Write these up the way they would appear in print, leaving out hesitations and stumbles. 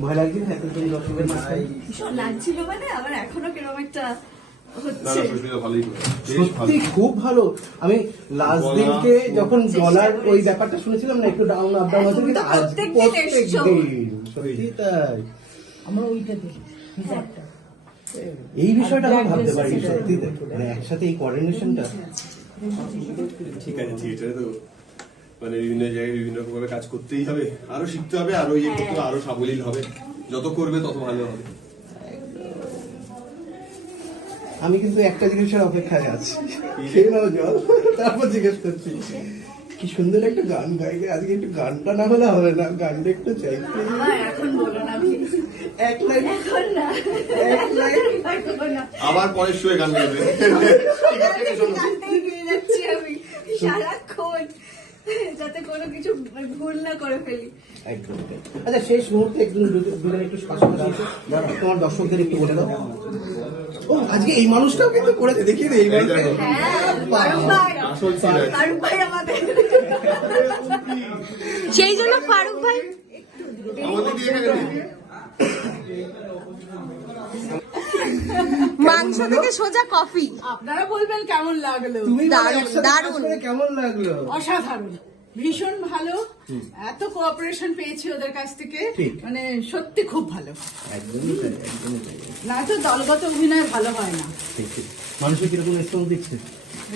ভয় লাগছে না এতজন দর্শকের মাঝখানে? ভীষণ লাগছিল, মানে আমার এখনো কিরকম একটা হচ্ছে। সত্যি খুব ভালো। আমি লাস্ট দিনকে যখন ডলার ওই ব্যাপারটা শুনেছিলাম না, একটু ডাউন আপ ডাউন হচ্ছে, কিন্তু আজ প্রত্যেকদিন সত্যি তাই। আমরা ওইটা দেখি এই বিষয়টা আমি ভাবতে পারি সত্যি, মানে একসাথে এই কোঅর্ডিনেশনটা। ঠিক আছে, থিয়েটারে তো মানে বিভিন্ন জায়গায় বিভিন্ন রকম ভাবে কাজ করতেই হবে, আরো শিখতে হবে, আরো ইয়ে করতে হবে, আরো সাবলীল হবে, যত করবে তত ভালো হবে। আমি কিন্তু একটা জিনিসের অপেক্ষায় আছি, খেয়ে নাও জল, তারপর জিজ্ঞেস করছি কি সুন্দর একটা গান গাইলে। আজকে একটু গানটা না হলে হবে না, গানটা একটু চাই। এখন বলো না please। এক লাইন, এখন না, এক লাইন। আবার পরের শোয়ে গান গাইবে। গানটাই গেয়ে যাচ্ছি আমি সারাক্ষণ, যাতে কোনো কিছু ভুল না করে ফেলি। একদম। আচ্ছা, শেষ মুহূর্তে একজন দুজন একটু পাশাপাশি তোমার দর্শকদের একটু বলে দাও। ও আজকে এই মানুষটাও কিন্তু করেছে, দেখিয়ে এই মানুষটা। হ্যাঁ, ফারুক ভাই আমাদের। সেই জন্য ফারুক ভাই আমাদের দিয়ে এখানে নেই। মাংস থেকে সোজা কফি। আপনারা বলবেন কেমন লাগলো? তুমি দারুণ, দারুণ। কেমন লাগলো? অসাধারণ, ভীষণ ভালো। এত কোঅপারেশন পেয়েছি ওদের কাছ থেকে, ঠিক। মানে সত্যি খুব ভালো। একদমই তাই, একদমই তাই। না তো দলগত অভিনয় ভালো হয় না। ঠিক ঠিক। মানুষের কিরকম রেসপন্স দিচ্ছে?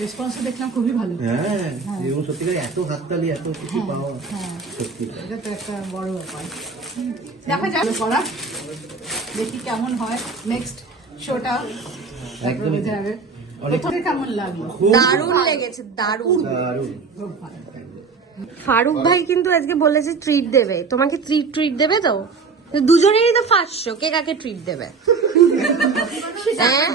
রেসপন্স দেখলাম খুবই ভালো। হ্যাঁ, এবং সত্যিকার এত হাততালি, এত কিছু পাওয়া সত্যি। এটা তো একটা বড় ব্যাপার। দেখা যাক করা, দেখি কেমন হয় নেক্সট শোটা, তারপরে বোঝা যাবে। প্রথমে কেমন লাগলো? দারুণ লেগেছে, দারুণ। দারুণ। খুব ভালো। ফারুক ভাই কিন্তু আজকে বলেছে ট্রিট দেবে তোমাকে। ট্রিট দেবে তো? দুজনেরই তো ফার্স্ট শো, কে কাকে ট্রিট দেবে? হ্যাঁ,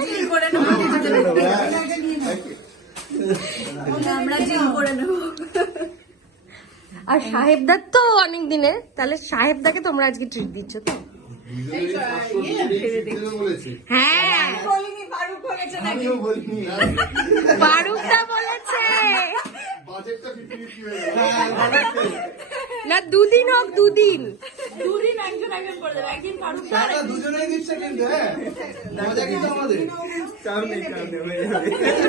আমরা জিম করে নেবো। আর সাহেবদার তো অনেক দিনে, তাহলে সাহেবদাকে তোমরা আজকে ট্রিট দিচ্ছ তো? হ্যাঁ, বলিনি, ফারুক বলেছে নাকি? ফারুকদা বলেছে না, দুদিন হোক, দুদিন। দুদিন একজন একজন করে দেবে, একদিন ফারুক ভাই, তারা দুজনেই দিচ্ছে কিন্তু, হ্যাঁ মজা কিন্তু আমাদের।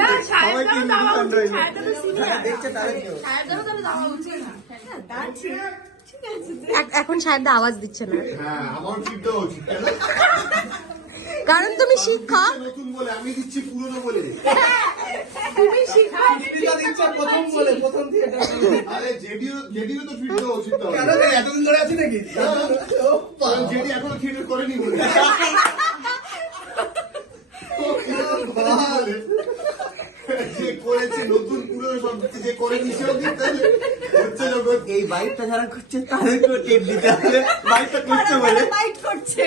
না, সাহেবদারও দেওয়া উচিত, সাহেবদারও senior। সাহেবদারও তাহলে দেওয়া উচিত না। হ্যাঁ, তা ঠিক। ঠিক আছে। এখন সাহেবদা আওয়াজ দিচ্ছে না, হ্যাঁ, আমার ফিট দেওয়া উচিত। কারণ তুমি শিক্ষক। নতুন বলে আমি দিচ্ছি পুরনো বলে। তুমি শিখাও। দিদিটা দিচ্ছে প্রথম বলে, প্রথম থিয়েটার। আরে জেডিও তো ফিট দেওয়া উচিত। কেন জানি এতদিন ধরে আছি নাকি? জেডি এখনো থিয়েটার করেনি বলে। যে করেছে নতুন পুরনো সব দিচ্ছে, যে করেনি সেও দিতে হচ্ছে। যখন এই বাইকটা যারা করছে তাদেরকেও টেপ দিতে হবে, বাইকটা করছে বলে। ফাইট করছে।